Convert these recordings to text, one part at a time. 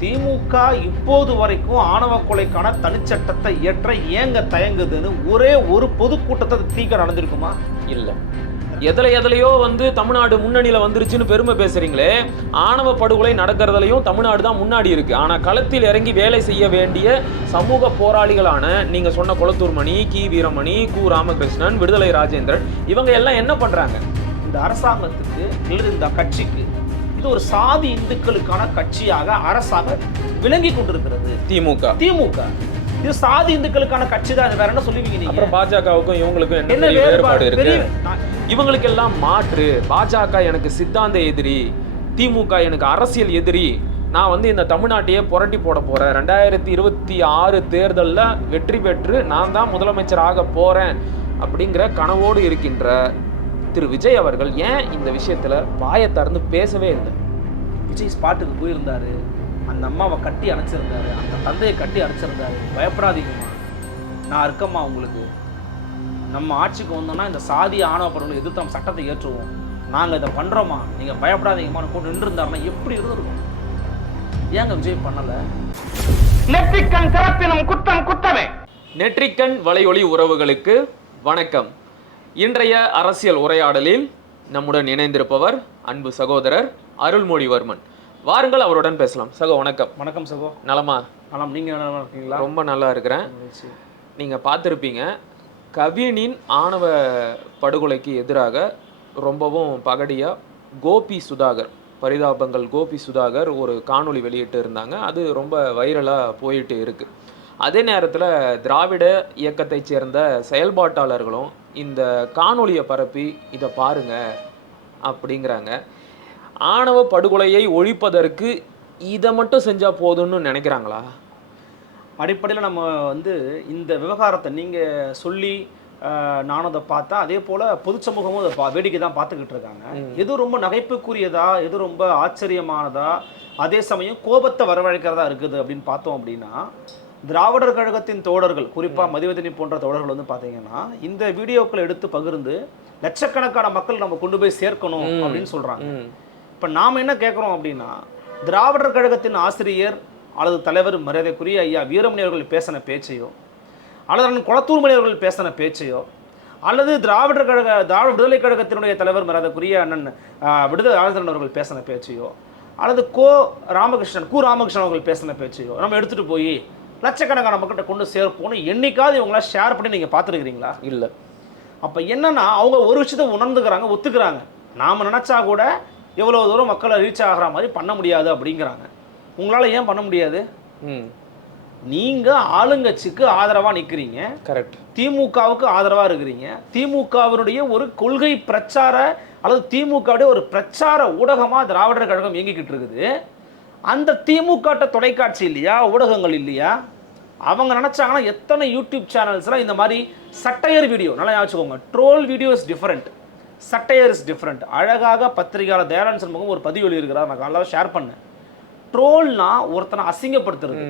திமுக இப்போது வரைக்கும் ஆணவ கொலைக்கான தனிச்சட்டத்தை இயற்ற ஏங்க தயங்குதுன்னு ஒரே ஒரு பொதுக்கூட்டத்தை தீக்க நடந்திருக்குமா? இல்ல. எதுல எதுலயோ வந்து தமிழ்நாடு முன்னணியில வந்துருச்சுன்னு பெருமை பேசுறீங்களே ஆணவ படுகொலை நடக்கிறதுலயும் தமிழ்நாடு தான் முன்னாடி இருக்கு. ஆனா களத்தில் இறங்கி வேலை செய்ய வேண்டிய சமூக போராளிகளான நீங்க சொன்ன கொளத்தூர் மணி கி. வீரமணி கு. ராமகிருஷ்ணன் விடுதலை ராஜேந்திரன் இவங்க எல்லாம் என்ன பண்றாங்க? இந்த அரசாங்கத்துக்கு இந்த கட்சிக்கு இது ஒரு சாதி இந்துக்களுக்கான கட்சியாக அரசாக விளங்கி கொண்டிருக்கிறது. திமுக. திமுக. இது சாதி இந்துக்களுக்கான கட்சி தான் வேற என்ன சொல்லுவீங்க நீங்க? அப்புறம் பாஜகவுக்கும் இவங்களுக்கும் என்ன வேறுபாடு? இருக்கு? இவங்களுக்கெல்லாம் மாற்று. பாஜக எனக்கு சித்தாந்த எதிரி. திமுக எனக்கு அரசியல் எதிரி. நான் வந்து இந்த தமிழ்நாட்டையே புரட்டி போட போறேன். ரெண்டாயிரத்தி இருபத்தி ஆறு தேர்தலில் வெற்றி பெற்று நான் தான் முதலமைச்சர் ஆக போறேன் அப்படிங்கிற கனவோடு இருக்கின்ற திரு விஜய் அவர்கள் ஏன் இந்த விஷயத்துல வாயை திறந்து பேசவே இல்லை? விஜய் ஸ்பாட்டுக்கு போயிருந்தாரு. அந்த அம்மாவை கட்டி அணைச்சிருந்தாரு. அந்த தந்தையை கட்டி அணைச்சிருந்தாரு. பயப்படாதீங்கம்மா. நான் இருக்கம்மா உங்களுக்கு. நம்ம ஆட்சிக்கு வந்தோம்னா இந்த சாதி ஆணவ படுகொலை எதிர்த்து நம்ம சட்டத்தை ஏற்றுவோம். நாங்கள் இதை பண்ணுறோமா நீங்கள் பயப்படாதீங்கம்மான்னு கொண்டு நின்றுருந்தாருன்னா எப்படி இருந்திருக்கும்? ஏங்க விஜய் பண்ணலை? நெற்றிக்கண் திறப்பினும் குற்றம் குற்றமே நெற்றிக்கண் வலையொலி உறவுகளுக்கு வணக்கம். இன்றைய அரசியல் உரையாடலில் நம்முடன் இணைந்திருப்பவர் அன்பு சகோதரர் அருள்மொழிவர்மன். வாருங்கள் அவருடன் பேசலாம். சகோ வணக்கம். வணக்கம் சகோ. நலமா? நலம். நீங்கள் நல்லா இருக்கீங்களா? ரொம்ப நல்லா இருக்கிறேன். நீங்கள் பார்த்துருப்பீங்க கவினின் ஆணவ படுகொலைக்கு எதிராக ரொம்பவும் பகடியாக கோபி சுதாகர் பரிதாபங்கள் கோபி சுதாகர் ஒரு காணொளி வெளியிட்டு இருந்தாங்க. அது ரொம்ப வைரலாக போயிட்டு இருக்கு. அதே நேரத்தில் திராவிட இயக்கத்தைச் சேர்ந்த செயல்பாட்டாளர்களும் இந்த காணொளியை பரப்பி இதை பாருங்க அப்படிங்கிறாங்க. ஆணவ படுகொலையை ஒழிப்பதற்கு இதை மட்டும் செஞ்சால் போதும்னு நினைக்கிறாங்களா? அடிப்படையில் நம்ம வந்து இந்த விவகாரத்தை நீங்கள் சொல்லி நானும் அதை பார்த்தா அதே போல் பொது சமூகமும் அதை பா வேடிக்கை தான் பார்த்துக்கிட்டு இருக்காங்க. எது ரொம்ப நகைப்புக்குரியதா? எது ரொம்ப ஆச்சரியமானதா? அதே சமயம் கோபத்தை வரவழைக்கிறதா இருக்குது அப்படின்னு பார்த்தோம் அப்படின்னா திராவிடர் கழகத்தின் தோழர்கள் குறிப்பாக மதிவதனி போன்ற தோழர்கள் வந்து பார்த்தீங்கன்னா இந்த வீடியோக்களை எடுத்து பகிர்ந்து லட்சக்கணக்கான மக்கள் நம்ம கொண்டு போய் சேர்க்கணும் அப்படின்னு சொல்கிறாங்க இப்போ நாம் என்ன கேட்குறோம் அப்படின்னா திராவிடர் கழகத்தின் ஆசிரியர் அல்லது தலைவர் மரியாதைக்குரிய ஐயா வீரமணி அவர்கள் பேசின பேச்சையோ அல்லது அண்ணன் குளத்தூர் மணி அவர்கள் பேசின பேச்சையோ அல்லது திராவிடர் கழக திராவிட விடுதலை கழகத்தினுடைய தலைவர் மரியாதைக்குரிய அண்ணன் விடுதலை ராஜேந்திரன் அவர்கள் பேசின பேச்சையோ அல்லது கோ ராமகிருஷ்ணன் கு ராமகிருஷ்ணன் அவர்கள் பேசின பேச்சையோ நம்ம எடுத்துகிட்டு போய் லட்சக்கணக்கான மக்கள்கிட்ட கொண்டு சேர்ப்போம்னு என்னைக்காவது இவங்கள ஷேர் பண்ணி நீங்கள் பார்த்துருக்கிறீங்களா? இல்லை. அப்போ என்னன்னா அவங்க ஒரு விஷயத்தை உணர்ந்துக்கிறாங்க ஒத்துக்கிறாங்க. நாம் நினச்சா கூட எவ்வளோ தூரம் மக்களை ரீச் ஆகிற மாதிரி பண்ண முடியாது அப்படிங்கிறாங்க. உங்களால் ஏன் பண்ண முடியாது? ம். நீங்கள் ஆளுங்கட்சிக்கு ஆதரவாக நிற்கிறீங்க கரெக்ட் திமுகவுக்கு ஆதரவாக இருக்கிறீங்க. திமுகவினுடைய ஒரு கொள்கை பிரச்சார அல்லது திமுகவுடைய ஒரு பிரச்சார ஊடகமாக திராவிடர் கழகம் இயங்கிக்கிட்டு இருக்குது. அந்த திமுக தொலைக்காட்சி இல்லையா ஊடகங்கள் இல்லையா? அவங்க நினச்சாங்கன்னா எத்தனை யூடியூப் சேனல்ஸ்லாம் இந்த மாதிரி சட்டையர் வீடியோ நல்லா வச்சுக்கோங்க. Troll video is different satire is different அழகாக பத்திரிகையாளர் தயானந்த் சண்முகம் ஒரு பதிவு எழுதியிருக்கிறார். நான் நல்லா ஷேர் பண்ணேன். ட்ரோல்னா ஒருத்தனை அசிங்கப்படுத்துறது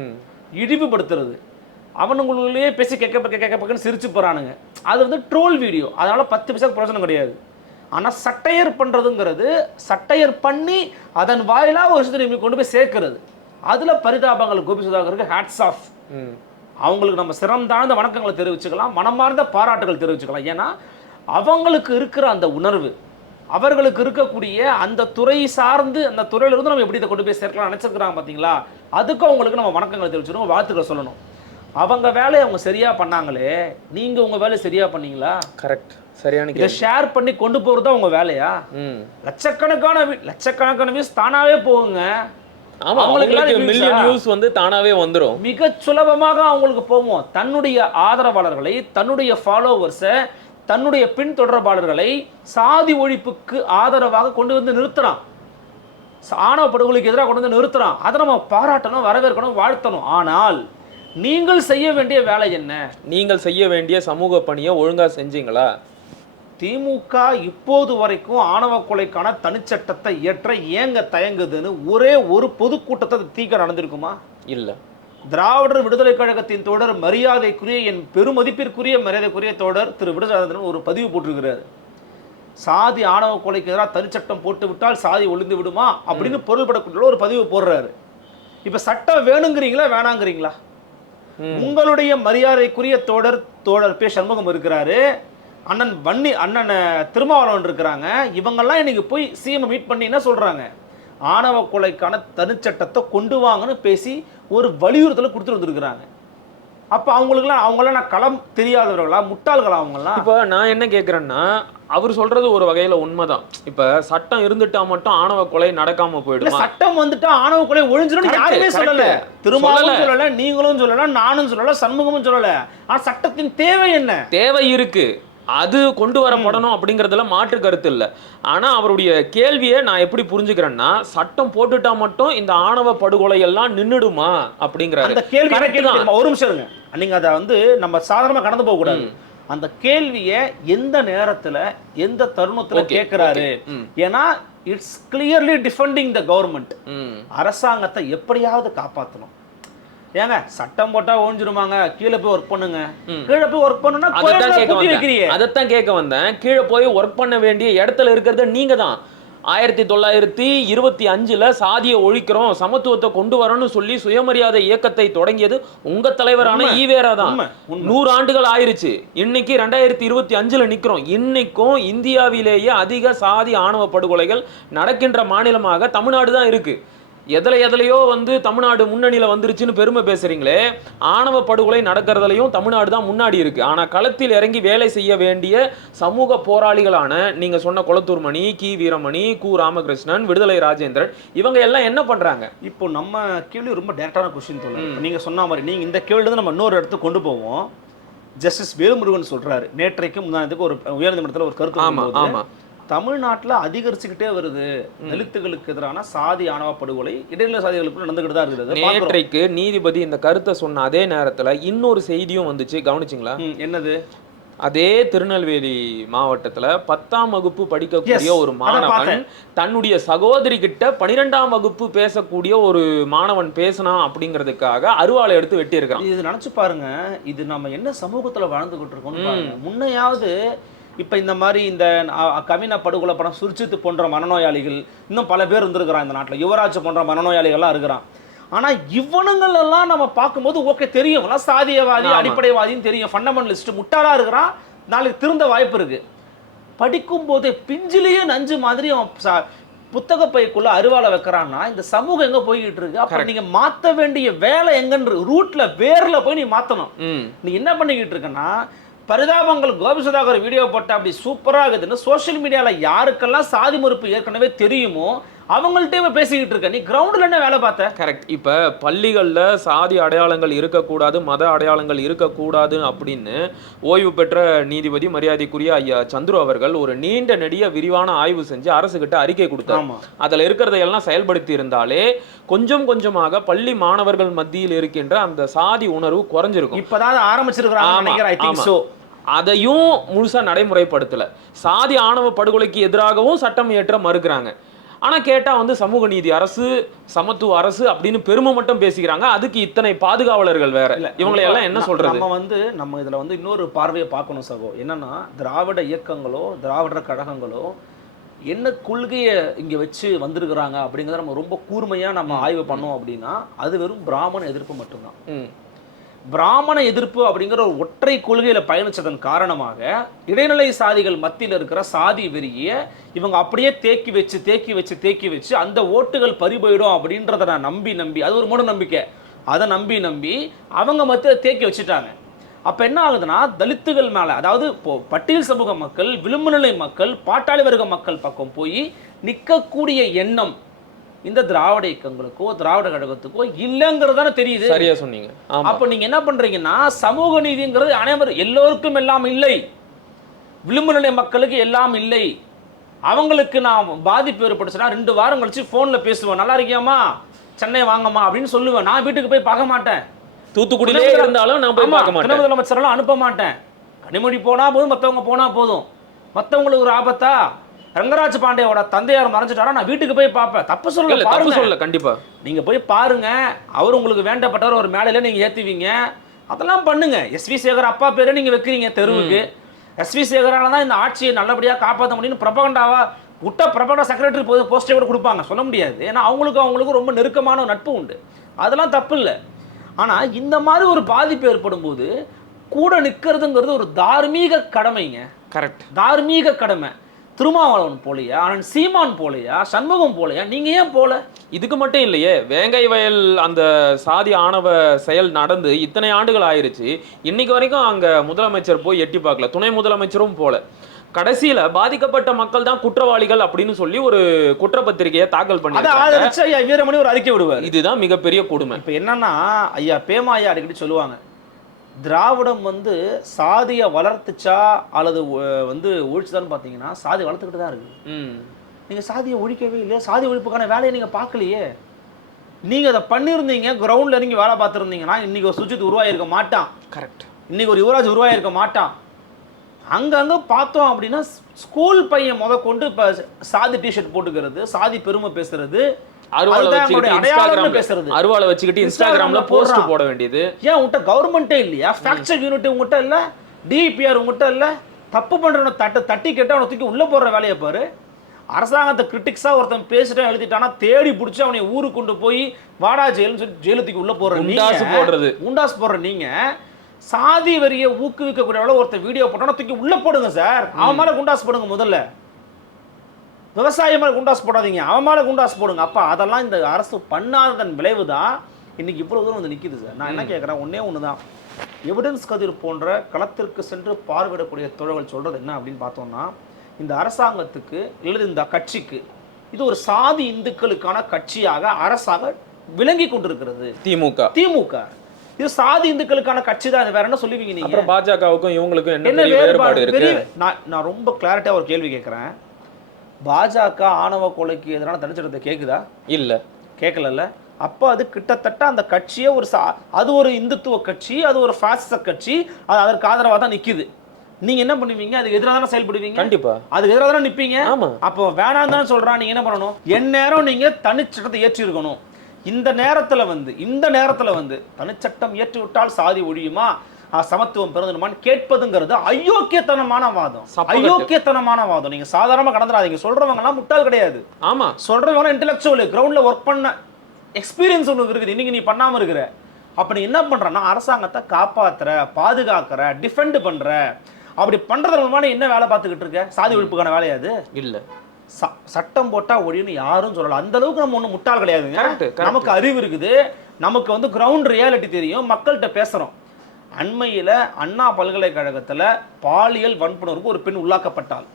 இழிவுபடுத்துறது. அவனுங்களுக்குள்ளேயே பேசி கேட்க கேட்க கேட்க பக்கன்னு சிரிச்சு போகிறானுங்க அது வந்து ட்ரோல் வீடியோ அதனால பத்து பைசா பிரயோஜனம் கிடையாது. ஆனால் சட்டையர் பண்ணுறதுங்கிறது சட்டையர் பண்ணி அதன் வாயிலாக ஒரு விஷயத்தை கொண்டு போய் சேர்க்கிறது. அதில் பரிதாபங்கள் கோபி சுதாகருக்கு ஹேட்ஸ் ஆஃப் ம். அவங்களுக்கு நம்ம சிரம் தாழ்ந்த வணக்கங்களை தெரிவிச்சுக்கலாம் மனமார்ந்த பாராட்டுகள் தெரிவிச்சுக்கலாம். ஏன்னா அவங்களுக்கு இருக்கிற அந்த உணர்வு அவர்களுக்கு இருக்கக்கூடிய அந்த துறை சார்ந்து அந்த துறையிலிருந்து நம்ம எப்படி இதை கொண்டு போய் சேர்க்கலாம் நினச்சிருக்கிறாங்க பார்த்தீங்களா அதுக்கு அவங்களுக்கு நம்ம வணக்கங்களை தெரிவிச்சிடணும் வாழ்த்துக்களை சொல்லணும். அவங்க வேலையை அவங்க சரியா பண்ணாங்களே நீங்க உங்க வேலையை சரியா பண்ணீங்களா? கரெக்ட் சரியான இதை ஷேர் பண்ணி கொண்டு போறது தான் உங்க வேலையா? லட்சக்கணக்கான லட்சக்கணக்கான வியூஸ் தானாவே போகுங்க. அவங்களுக்கு மில்லியன்? வியூஸ் வந்து தானாவே வந்துரும். மிக சுலபமாக அவங்களுக்கு போவோம் தன்னுடைய ஆதரவாளர்களை தன்னுடைய ஃபாலோவர்ஸை தன்னுடைய பின்தொடர்பாளர்களை சாதி ஒழிப்புக்கு ஆதரவாக கொண்டு வந்து நிறுத்துறான் ஆணவ படுகொலைக்கு எதிராக கொண்டு வந்து நிறுத்துறான் அதை நம்ம பாராட்டணும் வரவேற்கணும் வாழ்த்தணும். ஆனால் நீங்கள் செய்ய வேண்டிய வேலை என்ன? நீங்கள் செய்ய வேண்டிய சமூக பணியை ஒழுங்கா செஞ்சீங்களா? திமுக இப்போது வரைக்கும் ஆணவ கொலைக்கான தனிச்சட்டத்தை இயற்ற ஏங்க தயங்குதுன்னு ஒரே ஒரு பொதுக்கூட்டத்தை தீக்க நடந்திருக்குமா? இல்ல. திராவிடர் விடுதலை கழகத்தின் தோழர் மரியாதைக்குரிய என் பெருமதிப்பிற்குரிய மரியாதைக்குரிய தோழர் திரு விடுதலை ஒரு பதிவு போட்டிருக்கிறார். சாதி ஆணவ கொலைக்கு எதிராக தனிச்சட்டம் போட்டு விட்டால் சாதி ஒளிந்து விடுமா? அப்படின்னு பொருள்படக்கூடிய ஒரு பதிவு போடுறாரு. இப்ப சட்டம் வேணுங்கிறீங்களா வேணாங்கிறீங்களா? உங்களுடைய மரியாதைக்குரிய தோழர் தோழர் பே சண்முகம் இருக்கிறாரு. அண்ணன் வன்னி அண்ணன் திருமாவளவன் இருக்கிறாங்க. இவங்கெல்லாம் இன்னைக்கு போய் சிஎம் மீட் பண்ணி என்ன சொல்றாங்க? ஆணவ கொலைக்கான தனிச்சட்டத்தை கொண்டு வாங்கன்னு பேசி ஒரு வலியுறுத்தலை கொடுத்துட்டு வந்திருக்கிறாங்க. அப்ப அவங்களுக்குலாம் அவங்களாம் நான் களம் தெரியாதவர்களா? முட்டாள்களா அவங்கெல்லாம்? இப்போ நான் என்ன கேக்குறேன்னா அவர் சொல்றது ஒரு வகையில உண்மைதான். இப்ப சட்டம் இருந்துட்டா மட்டும் ஆணவ கொலை நடக்காம போயிடுமா? சட்டம் வந்துட்டா ஆணவ கொலை ஒழிஞ்சிடும் யாருமே சொல்லல. திருமாவும் சொல்லல. நீங்களும் சொல்லல நானும் சொல்லல சண்முகமும் சொல்லல. ஆனா சட்டத்தின் தேவை என்ன? தேவை இருக்கு. அது கொண்டு வரப்படணும் அப்படிங்கறதுல மாற்று கருத்து இல்ல. ஆனா அவருடைய கேள்வியை நான் எப்படி புரிஞ்சுக்கிறேன்னா சட்டம் போட்டுட்டா மட்டும் இந்த ஆணவ படுகொலை எல்லாம் நின்னுடுமா அப்படிங்கிறாரு. அந்த கேள்வி? ஒரு நிமிஷம் இருங்க. நீங்க அதை வந்து நம்ம சாதாரணமா கடந்து போக கூடாது. அந்த கேள்வியை எந்த நேரத்துல எந்த தருணத்துல. ம். ஏன்னா it's clearly defending the government. அரசாங்கத்தை எப்படியாவது காப்பாத்தணும். ஏங்க சட்டம் போட்டா ஓஞ்சிருமாங்க கீழே போய் ஒர்க் பண்ணுங்க. கீழே போய் ஒர்க் பண்ணுனா அதைத்தான் கேட்க வந்தேன். அதைத்தான் கேட்க வந்தேன். கீழே போய் ஒர்க் பண்ண வேண்டிய இடத்துல இருக்கிறது நீங்க தான். ஆயிரத்தி தொள்ளாயிரத்தி இருபத்தி அஞ்சுல சாதியை ஒழிக்கிறோம் சமத்துவத்தை கொண்டு வரணும்னு சொல்லி சுயமரியாதை இயக்கத்தை தொடங்கியது உங்க தலைவரான. ஈவேரா தான். நூறு ஆண்டுகள் ஆயிருச்சு. இன்னைக்கு ரெண்டாயிரத்தி இருபத்தி அஞ்சுல நிக்கிறோம். இன்னைக்கும் இந்தியாவிலேயே அதிக சாதி ஆணவ படுகொலைகள் நடக்கின்ற மாநிலமாக தமிழ்நாடு தான் இருக்கு. எதுல எதுலையோ வந்து தமிழ்நாடு முன்னணியில வந்துருச்சுன்னு பெருமை பேசுறீங்களே ஆணவ படுகொலை நடக்கிறதுலையும் தமிழ்நாடு தான் முன்னாடி இருக்கு. ஆனா களத்தில் இறங்கி வேலை செய்ய வேண்டிய சமூக போராளிகளான நீங்க சொன்ன குளத்தூர் மணி கி. வீரமணி கு. ராமகிருஷ்ணன் விடுதலை ராஜேந்திரன் இவங்க எல்லாம் என்ன பண்றாங்க? இப்போ நம்ம கேள்வி ரொம்ப டேரக்டான கொஸ்டின் தோணும் இப்ப நீங்க சொன்ன மாதிரி நீங்க இந்த கேள்வி தான் நம்ம இன்னொரு இடத்துக்கு கொண்டு போவோம். ஜஸ்டிஸ் வேலுமுருகன் சொல்றாரு. நேற்றைக்கு முன்னாடிக்கு ஒரு உயர்நீதிமன்றத்தில் ஒரு கருத்து ஆமா வரும்போது, ஆமா. தமிழ்நாட்டுல அதிகரிச்சுக்கிட்டே வருது. தலித்துகளுக்கு எதிரான சாதி ஆணவ படுகொலை இடைநிலை சாதிகளுக்கு நடந்துகிட்டு தான் இருக்குது. நேற்றைக்கு நீதிபதி இந்த கருத்தை சொன்ன அதே நேரத்துல இன்னொரு செய்தியும் வந்துச்சு. கவனிச்சிங்களா? என்னது? அதே திருநெல்வேலி மாவட்டத்துல பத்தாம் வகுப்பு படிக்கக்கூடிய ஒரு மாணவன். தன்னுடைய சகோதரி கிட்ட பனிரெண்டாம் வகுப்பு பேசக்கூடிய ஒரு மாணவன் பேசினான் அப்படிங்கிறதுக்காக அருவாளை எடுத்து வெட்டி இருக்கான் இது நினைச்சு பாருங்க. இது நம்ம என்ன சமூகத்துல வாழ்ந்துகிட்டு இருக்கோம்னு பாருங்க. முன்னையாவது இப்ப இந்த மாதிரி இந்த கவின படுகொலை படம் சுர்ஜித் போன்ற மனநோயாளிகள் இன்னும் பல பேர் இருந்திருக்கிறான் இந்த நாட்டுல. யுவராஜ் போன்ற மனநோயாளிகள்லாம் இருக்கிறான். ஆனா இவனுங்கள் எல்லாம் நம்ம பார்க்கும்போது ஓகே தெரியும். சாதியவாதி. அடிப்படைவாதின்னு தெரியும். ஃபண்டமெண்டலிஸ்ட் முட்டாளா இருக்கிறான். நாளைக்கு திருந்த வாய்ப்பு இருக்கு. படிக்கும் போதே பிஞ்சிலேயே நஞ்சு மாதிரி அவன் புத்தக பைக்குள்ள அருவாளை வைக்கிறான்னா இந்த சமூகம் எங்க போய்கிட்டு இருக்கு? அப்ப. நீங்க மாத்த வேண்டிய வேலை எங்கன்னு ரூட்ல வேர்ல போய் நீ மாத்தணும். நீ என்ன பண்ணிக்கிட்டு இருக்கன்னா பரிதாபங்கள் கோபிசுதாகர் வீடியோ போட்டால் அப்படி சூப்பராக இருக்குதுன்னு சோஷியல் மீடியாவில் யாருக்கெல்லாம் சாதி மறுப்பு ஏற்கனவே தெரியுமோ அவங்கள்ட்ட இவன் பேசிக்கிட்டு இருக்க. நீ கிரவுண்ட்ல என்ன வேலை பார்த்த? கரெக்ட் இப்ப பள்ளிகள்ல சாதி அடையாளங்கள் இருக்கக்கூடாது மத அடையாளங்கள் இருக்கக்கூடாது அப்படின்னு ஓய்வு பெற்ற நீதிபதி மரியாதைக்குரிய ஐயா சந்துரு அவர்கள் ஒரு நீண்ட நெடிய விரிவான ஆய்வு செஞ்சு அரசு கிட்ட அறிக்கை கொடுத்தார். ஆமா. அதுல இருக்கிறதையெல்லாம் செயல்படுத்தி இருந்தாலே கொஞ்சம் கொஞ்சமாக பள்ளி மாணவர்கள் மத்தியில் இருக்கின்ற அந்த சாதி உணர்வு குறைஞ்சிருக்கும். இப்பதான் ஆரம்பிச்சிருக்கிறாங்க அதையும் முழுசா நடைமுறைப்படுத்தல. சாதி ஆணவ படுகொலைக்கு எதிராகவும் சட்டம் இயற்ற மறுக்கிறாங்க. ஆனா கேட்டா வந்து சமூக நீதி அரசு சமத்துவ அரசு அப்படின்னு பெருமை மட்டும் பேசிக்கிறாங்க. அதுக்கு இத்தனை பாதுகாவலர்கள் வேற. இவங்களை எல்லாம் என்ன சொல்றது? நம்ம வந்து நம்ம இதுல வந்து இன்னொரு பார்வையை பார்க்கணும் சகோ. என்னன்னா திராவிட இயக்கங்களோ திராவிடர் கழகங்களோ என்ன கொள்கையை இங்க வச்சு வந்திருக்கிறாங்க அப்படிங்கிறத நம்ம ரொம்ப கூர்மையா நம்ம ஆய்வு பண்ணோம் அப்படின்னா அது வெறும் பிராமண எதிர்ப்பு மட்டும்தான். பிராமண எதிர்ப்பு அப்படிங்கிற ஒரு ஒற்றை கொள்கையில் பயணித்ததன் காரணமாக இடைநிலை சாதிகள் மத்தியில் இருக்கிற சாதி வெறியை இவங்க அப்படியே தேக்கி வச்சு தேக்கி வச்சு தேக்கி வச்சு அந்த ஓட்டுகள் பறிபோயிடும் அப்படின்றத நான் நம்பி நம்பி அது ஒரு மூட நம்பிக்கை அதை நம்பி நம்பி அவங்க மத்தியில் தேக்கி வச்சுட்டாங்க. அப்போ என்ன ஆகுதுன்னா தலித்துகள் மேலே அதாவது இப்போ பட்டியல் சமூக மக்கள் விளிம்பு நிலை மக்கள் பாட்டாளி வர்க்க மக்கள் பக்கம் போய் நிற்கக்கூடிய எண்ணம் இந்த திராவிட இயக்கங்களுக்கோ திராவிட கழகத்துக்கோ இல்லைங்கிறது தானே தெரியுது. சரியா சொன்னீங்க. அப்ப நீங்க என்ன பண்றீங்கன்னா சமூக நீதிங்கிறது அனைவரும் எல்லோருக்கும் எல்லாம் இல்லை. விளிம்பு நிலை மக்களுக்கு எல்லாம் இல்லை. அவங்களுக்கு நான் பாதிப்பு ஏற்பட்டுச்சுன்னா ரெண்டு வாரம் கழிச்சு போன்ல பேசுவேன். நல்லா இருக்கியாமா சென்னை வாங்கம்மா அப்படின்னு சொல்லுவேன். நான் வீட்டுக்கு போய் பார்க்க மாட்டேன். தூத்துக்குடியிலே இருந்தாலும் நான் போய் பார்க்க மாட்டேன். முதலமைச்சரெல்லாம் அனுப்ப மாட்டேன். கனிமொழி போனா போதும் மத்தவங்க போனா போதும். மத்தவங்களுக்கு ஒரு ஆபத்தா? ரங்கராஜ் பாண்டியோட தந்தையார் மறைஞ்சிட்டாரா? நான் வீட்டுக்கு போய் பார்ப்பேன். தப்பு தப்பு பாருங்க. சொல்லல கண்டிப்பா. நீங்க போய் பாருங்க. அவர் உங்களுக்கு வேண்டப்பட்டவர் ஒரு மேடையில நீங்க ஏத்துவீங்க. அதெல்லாம் பண்ணுங்க. எஸ்வி சேகர் அப்பா பேரை நீங்க வைக்கிறீங்க தெருவுக்கு. எஸ்வி சேகரால தான் இந்த ஆட்சியை நல்லபடியா காப்பாற்ற முடியும்னு பிரபகண்டாவா விட்ட பிரபகண்டா செக்ரட்டரி போஸ்டே கூட கொடுப்பாங்க. சொல்ல முடியாது. ஏன்னா அவங்களுக்கு அவங்களுக்கு ரொம்ப நெருக்கமான நட்பு உண்டு. அதெல்லாம் தப்பு இல்லை. ஆனா இந்த மாதிரி ஒரு பாதிப்பு ஏற்படும் போது கூட நிக்கிறதுங்கிறது ஒரு தார்மீக கடமைங்க. கரெக்ட் தார்மீக கடமை. திருமாவளவன் போலையா அண்ணன் சீமான் போலையா சண்முகம் போலையா? நீங்க ஏன் போல? இதுக்கு மட்டும் இல்லையே வேங்கை வயல் அந்த சாதி ஆணவ செயல் நடந்து இத்தனை ஆண்டுகள் ஆயிருச்சு. இன்னைக்கு வரைக்கும் அங்க முதலமைச்சர் போய் எட்டி பார்க்கல. துணை முதலமைச்சரும் போல. கடைசியில பாதிக்கப்பட்ட மக்கள் தான் குற்றவாளிகள் அப்படின்னு சொல்லி ஒரு குற்றப்பத்திரிகையை தாக்கல் அதை பண்ணி ஐயா வீரமணி ஒரு அறிக்கை விடுவார். இதுதான் மிகப்பெரிய கொடுமை. இப்ப என்னன்னா ஐயா பேமா ஐயா அடிக்கடி சொல்லுவாங்க. திராவிடம் வந்து சாதியை வளர்த்துச்சா அல்லது வந்து ஒழிச்சுதான்னு பார்த்தீங்கன்னா சாதி வளர்த்துக்கிட்டு தான் இருக்கு ம். நீங்க சாதியை ஒழிக்கவே இல்லையா சாதி ஒழிப்புக்கான வேலையை நீங்க பார்க்கலையே. நீங்க அதை பண்ணியிருந்தீங்க கிரவுண்ட்ல இறங்கி வேலை பார்த்துருந்தீங்கன்னா இன்னைக்கு ஒரு சுஜித் உருவாயிருக்க மாட்டான். கரெக்ட் இன்னைக்கு ஒரு யுவராஜ் உருவாயிருக்க மாட்டான். அங்கங்க பார்த்தோம் அப்படின்னா ஸ்கூல் பையன் முத கொண்டு இப்ப சாதி டிஷர்ட் போட்டுக்கிறது சாதி பெருமை பேசுறது அருவாளை வச்சுக்கிட்டு. அருவாளை வச்சுக்கிட்டு இன்ஸ்டாகிராம்ல போஸ்ட். போட வேண்டியது. ஏன் உங்கள்கிட்ட கவர்மெண்ட்டே இல்லையா? ஃபேக்சர் யூனிட் உங்ககிட்ட இல்லை? டிபிஆர் உங்ககிட்ட இல்லை? தப்பு பண்ணுறவனை தட்டு தட்டி கேட்டு அவனை தூக்கி உள்ளே போடுற வேலையை பாரு. அரசாங்கத்தை கிரிட்டிக்ஸாக ஒருத்தன் பேசிட்டா எழுதிட்டானா தேடி பிடிச்சி அவனை ஊருக்கு கொண்டு போய் வாடா ஜெயில்னு சொல்லி ஜெயிலுக்கு உள்ளே போடுற நீங்க- போடுறது. குண்டாசு போடுற நீங்க சாதி வரியை ஊக்குவிக்கக்கூடிய ஒருத்தன் வீடியோ போட்டானா தூக்கி உள்ளே போடுங்க சார். அவன் மேலே குண்டாசு போடுங்க முதல்ல. விவசாயி மேலே குண்டாஸ் போடாதீங்க. அவன் மேலே குண்டாஸ் போடுங்க. அப்பா அதெல்லாம் இந்த அரசு பண்ணாததன் விளைவு தான் இன்னைக்கு இவ்வளவு தூரம் வந்து நிக்குது சார். நான் என்ன கேட்குறேன் ஒண்ணே ஒன்று தான் எவிடன்ஸ் கதிர் போன்ற களத்திற்கு சென்று பார்வையிடக்கூடிய தொழில்கள் சொல்றது என்ன அப்படின்னு பார்த்தோம்னா இந்த அரசாங்கத்துக்கு அல்லது இந்த கட்சிக்கு இது ஒரு சாதி இந்துக்களுக்கான கட்சியாக அரசாக விளங்கி கொண்டிருக்கிறது. திமுக. திமுக. இது சாதி இந்துக்களுக்கான கட்சி தான் வேற என்ன சொல்லுவீங்க நீங்க? பாஜகவுக்கும் இவங்களுக்கும் என்ன வேறுபாடு? இருக்கு? நான் நான் ரொம்ப கிளாரிட்டியாக ஒரு கேள்வி கேட்குறேன் பாஜக ஆணவ கொலைக்கு எதிரான தனிச்சட்டத்தை கேட்குதா இல்ல. கேட்கலல்ல அப்போ அது கிட்டத்தட்ட அந்த கட்சியே ஒரு சா அது ஒரு இந்துத்துவ கட்சி அது ஒரு ஃபாசிச கட்சி அது அதற்கு ஆதரவாக தான் நிக்குது. நீங்க என்ன பண்ணுவீங்க? அதுக்கு எதிராக தானே செயல்படுவீங்க? கண்டிப்பா. அதுக்கு எதிராக தானே நிப்பீங்க? ஆமா. அப்போ வேணாம் தானே சொல்றான். நீங்க என்ன பண்ணணும்? எந்நேரம் நீங்க தனிச்சட்டத்தை ஏற்றி இருக்கணும் இந்த நேரத்துல வந்து இந்த நேரத்துல வந்து தனிச்சட்டம் ஏற்றி விட்டால் சாதி ஒழியுமா? சமத்துவம் பிறந்துடுமான்னு கேட்பதுங்கிறது அயோக்கியத்தனமான வாதம். அயோக்கியத்தனமான வாதம். நீங்க சாதாரணமா கடந்துடாதீங்க சொல்றவங்க எல்லாம் முட்டாள் கிடையாது. ஆமா. சொல்றவங்க இன்டெலெக்சுவல் கிரவுண்ட்ல ஒர்க் பண்ண எக்ஸ்பீரியன்ஸ் ஒன்று இருக்குது. இன்னைக்கு நீ பண்ணாம இருக்கிற. அப்ப நீ என்ன பண்றன்னா அரசாங்கத்தை காப்பாத்துற பாதுகாக்கிற டிஃபெண்ட் பண்ற. அப்படி பண்றது மூலமா நீ என்ன வேலை பார்த்துக்கிட்டு இருக்க? சாதி ஒழிப்புக்கான வேலையா அது? இல்ல. சட்டம் போட்டா ஒழியுன்னு யாரும் சொல்லல. அந்த அளவுக்கு நம்ம ஒன்றும் முட்டாள் கிடையாதுங்க. நமக்கு அறிவு இருக்குது. நமக்கு வந்து கிரவுண்ட் ரியாலிட்டி தெரியும். மக்கள்கிட்ட பேசுறோம். அண்மையில அண்ணா பல்கலைக்கழகத்துல பாலியல் வன்புணர்வுக்கு ஒரு பெண் உள்ளாக்கப்பட்டாள்.